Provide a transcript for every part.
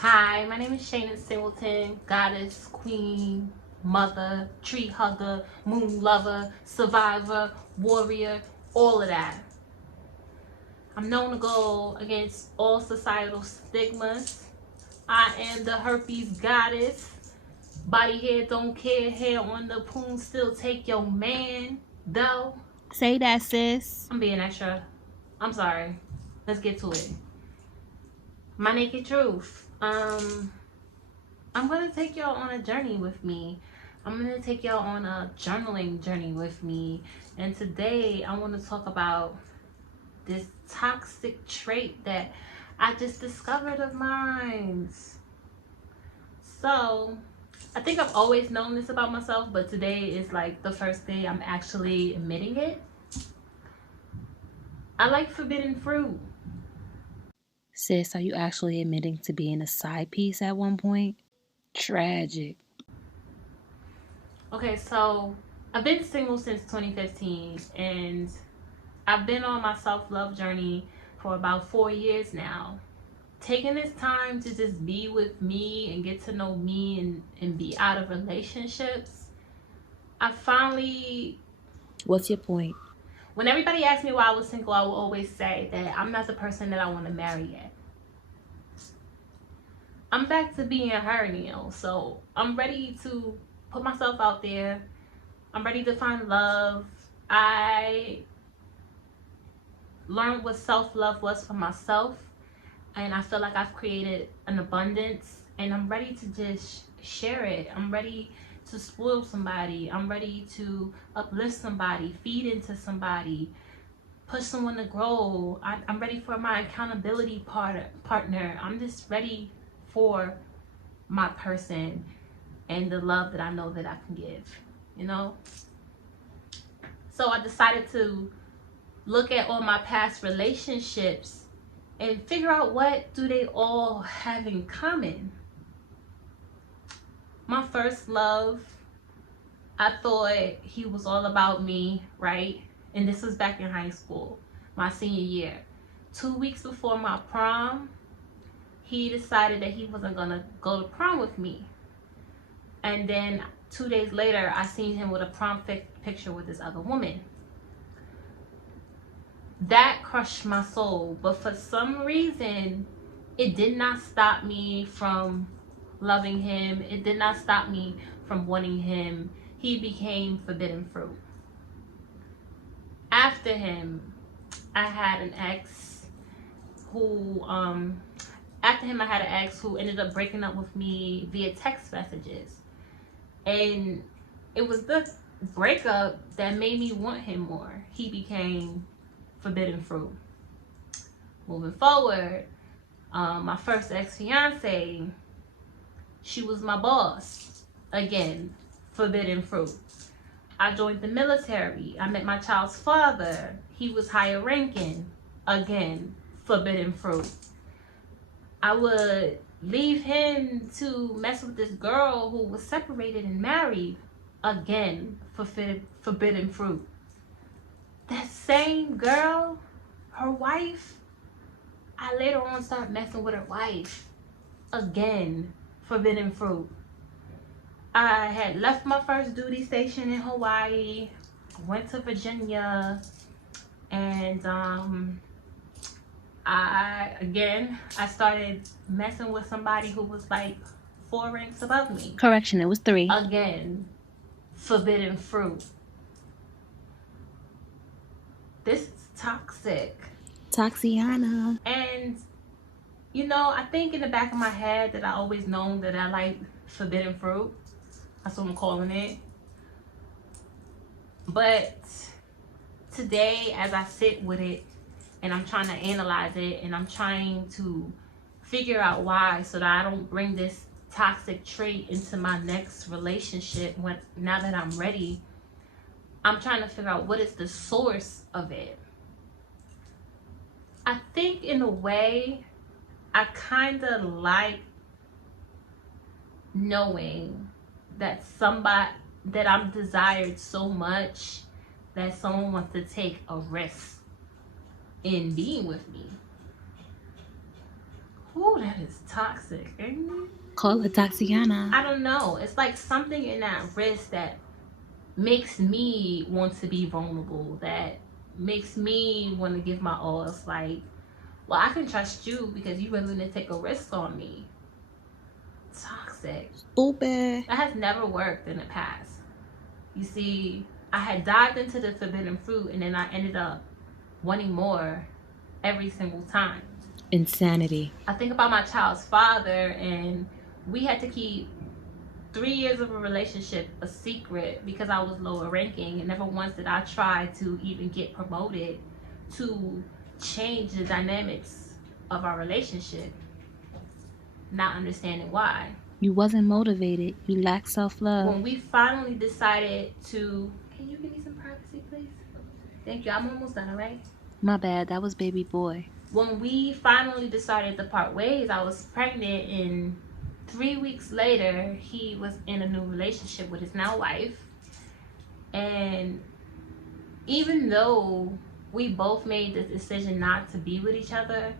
Hi, my name is Shay Singleton, goddess, queen, mother, tree hugger, moon lover, survivor, warrior, all of that. I'm known to go against all societal stigmas. I am the herpes goddess. Body hair don't care, hair on the poon still take your man, though. Say that, sis. I'm being extra. I'm sorry. Let's get to it. My naked truth. I'm gonna take y'all on a journey with me. I'm gonna take y'all on a journaling journey with me. And today I want to talk about this toxic trait that I just discovered of mine. So I think I've always known this about myself, but today is like the first day I'm actually admitting it. I like forbidden fruit. Sis, are you actually admitting to being a side piece at one point? Tragic. Okay, so I've been single since 2015 and I've been on my self-love journey for about 4 years now. Taking this time to just be with me and get to know me and be out of relationships, I finally... What's your point? When everybody asks me why I was single, I will always say that I'm not the person that I want to marry yet. I'm back to being her now, so I'm ready to put myself out there. I'm ready to find love. I learned what self-love was for myself, and I feel like I've created an abundance, and I'm ready to just share it. I'm ready to spoil somebody. I'm ready to uplift somebody, feed into somebody, push someone to grow. I'm ready for my accountability partner. I'm just ready for my person and the love that I know that I can give, you know? So I decided to look at all my past relationships and figure out what do they all have in common. My first love, I thought he was all about me, right? And this was back in high school, my senior year. 2 weeks before my prom, he decided that he wasn't gonna go to prom with me. And then 2 days later, I seen him with a prom picture with this other woman. That crushed my soul, but for some reason it did not stop me from loving him. It did not stop me from wanting him. He became forbidden fruit. After him, I had an ex who ended up breaking up with me via text messages, and it was the breakup that made me want him more. He became forbidden fruit. Moving forward, my first ex-fiance, she was my boss. Again, forbidden fruit. I joined the military. I met my child's father. He was higher ranking. Again, forbidden fruit. I would leave him to mess with this girl who was separated and married. Again, forbidden fruit. That same girl, her wife, I later on started messing with her wife. Again, forbidden fruit. I had left my first duty station in Hawaii, went to Virginia, and I started messing with somebody who was like 4 ranks above me. Correction, it was 3. Again, forbidden fruit. This is toxic. Toxiana. And you know, I think in the back of my head that I always known that I like forbidden fruit. That's what I'm calling it. But today, as I sit with it and I'm trying to analyze it and I'm trying to figure out why, so that I don't bring this toxic trait into my next relationship now that I'm ready, I'm trying to figure out what is the source of it. I think in a way, I kind of like knowing that I'm desired so much that someone wants to take a risk in being with me. Ooh, that is toxic, isn't it? Call it Toxiana. I don't know. It's like something in that risk that makes me want to be vulnerable, that makes me want to give my all. It's like, well, I can trust you because you're willing to take a risk on me. Toxic. Stupid. That has never worked in the past. You see, I had dived into the forbidden fruit and then I ended up wanting more every single time. Insanity. I think about my child's father, and we had to keep 3 years of a relationship a secret because I was lower ranking, and never once did I try to even get promoted to change the dynamics of our relationship, not understanding why. You wasn't motivated. You lacked self-love. When we finally decided to, can you give me some privacy, please? Thank you. I'm almost done, all right? My bad. That was baby boy. When we finally decided to part ways, I was pregnant, and 3 weeks later, he was in a new relationship with his now wife. And even though we both made the decision not to be with each other,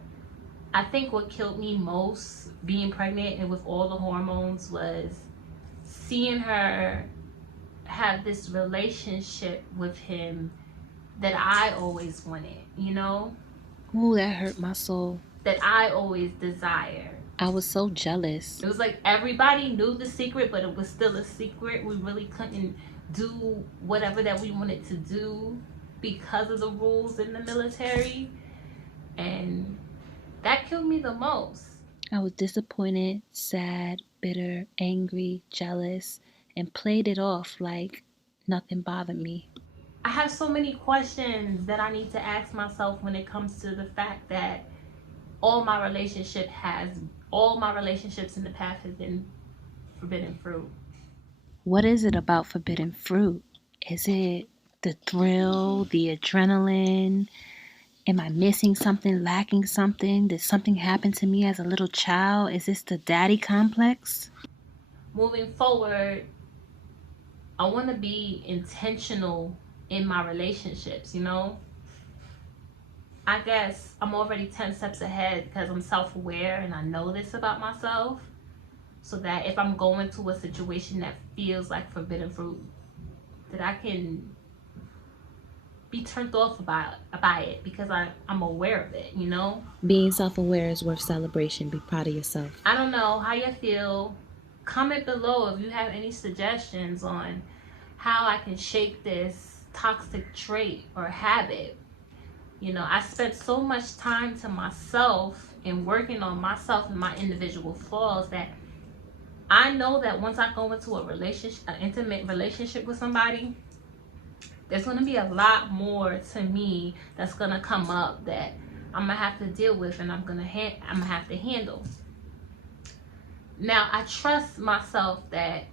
I think what killed me most being pregnant and with all the hormones was seeing her have this relationship with him that I always wanted, you know? Ooh, that hurt my soul. That I always desired. I was so jealous. It was like everybody knew the secret, but it was still a secret. We really couldn't do whatever that we wanted to do because of the rules in the military. And that killed me the most. I was disappointed, sad, bitter, angry, jealous, and played it off like nothing bothered me. I have so many questions that I need to ask myself when it comes to the fact that all my relationships in the past have been forbidden fruit. What is it about forbidden fruit? Is it the thrill, the adrenaline? Am I missing something, lacking something? Did something happen to me as a little child? Is this the daddy complex? Moving forward, I want to be intentional in my relationships, you know? I guess I'm already 10 steps ahead because I'm self-aware and I know this about myself. So that if I'm going to a situation that feels like forbidden fruit, that I can be turned off by it because I'm aware of it, you know? Being self-aware is worth celebration. Be proud of yourself. I don't know how you feel. Comment below if you have any suggestions on how I can shake this toxic trait or habit. You know, I spent so much time to myself and working on myself and my individual flaws that I know that once I go into an intimate relationship with somebody, there's going to be a lot more to me that's going to come up that I'm going to have to deal with and I'm going to have to handle. Now, I trust myself that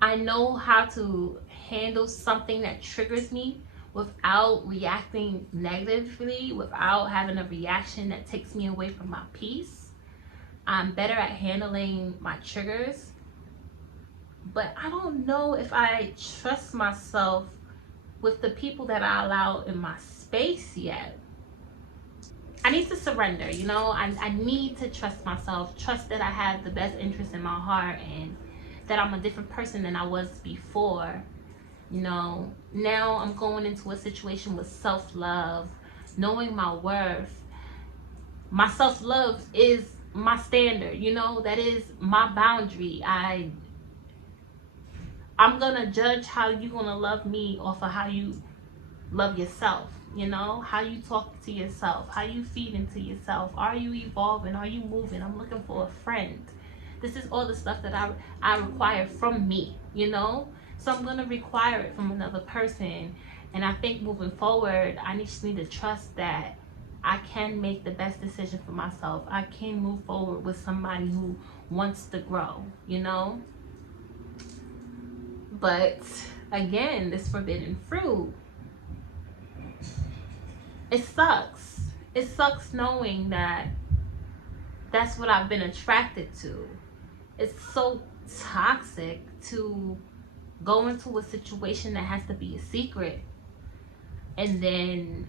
I know how to handle something that triggers me without reacting negatively, without having a reaction that takes me away from my peace. I'm better at handling my triggers. But I don't know if I trust myself with the people that I allow in my space yet. I need to surrender, you know? I need to trust myself, trust that I have the best interest in my heart and that I'm a different person than I was before. You know, now I'm going into a situation with self-love, knowing my worth. My self-love is my standard, you know, that is my boundary. I'm gonna judge how you're gonna love me off of how you love yourself, you know, how you talk to yourself, how you feed into yourself. Are you evolving? Are you moving? I'm looking for a friend. This is all the stuff that I require from me, you know. So I'm gonna require it from another person. And I think moving forward, I just need to trust that I can make the best decision for myself. I can move forward with somebody who wants to grow, you know. But again, this forbidden fruit, it sucks. It sucks knowing that that's what I've been attracted to. It's so toxic to go into a situation that has to be a secret and then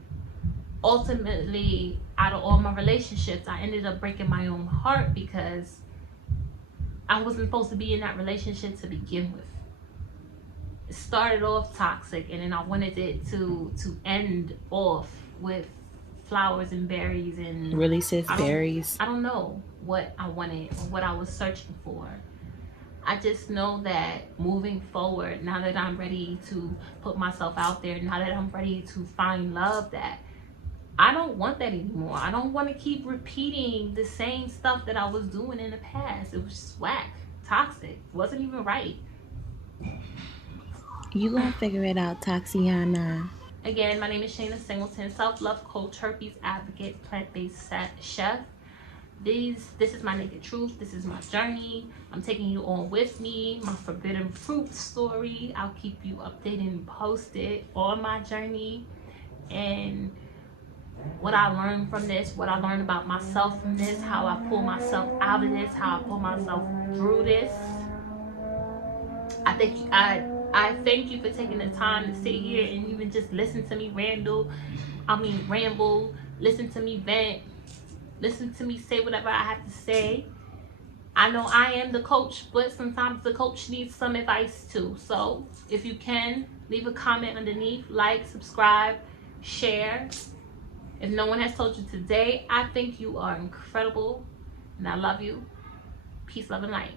ultimately out of all my relationships, I ended up breaking my own heart because I wasn't supposed to be in that relationship to begin with. It started off toxic, and then I wanted it to end off with flowers and berries, and Really, sis, berries. I don't know what I wanted or what I was searching for. I just know that moving forward, now that I'm ready to put myself out there, now that I'm ready to find love, that I don't want that anymore. I don't want to keep repeating the same stuff that I was doing in the past. It was just whack, toxic, wasn't even right. You gonna figure it out, Toxiana. Again, my name is Shayna Singleton, self-love coach, herpes advocate, plant-based chef. This is my naked truth. This is my journey. I'm taking you on with me, my forbidden fruit story. I'll keep you updated and posted on my journey and what I learned from this, what I learned about myself from this, how I pull myself out of this, how I pull myself through this. I thank you for taking the time to sit here and even just listen to me ramble, listen to me vent, listen to me say whatever I have to say. I know I am the coach, but sometimes the coach needs some advice too. So if you can, leave a comment underneath, like, subscribe, share. If no one has told you today, I think you are incredible and I love you. Peace, love, and light.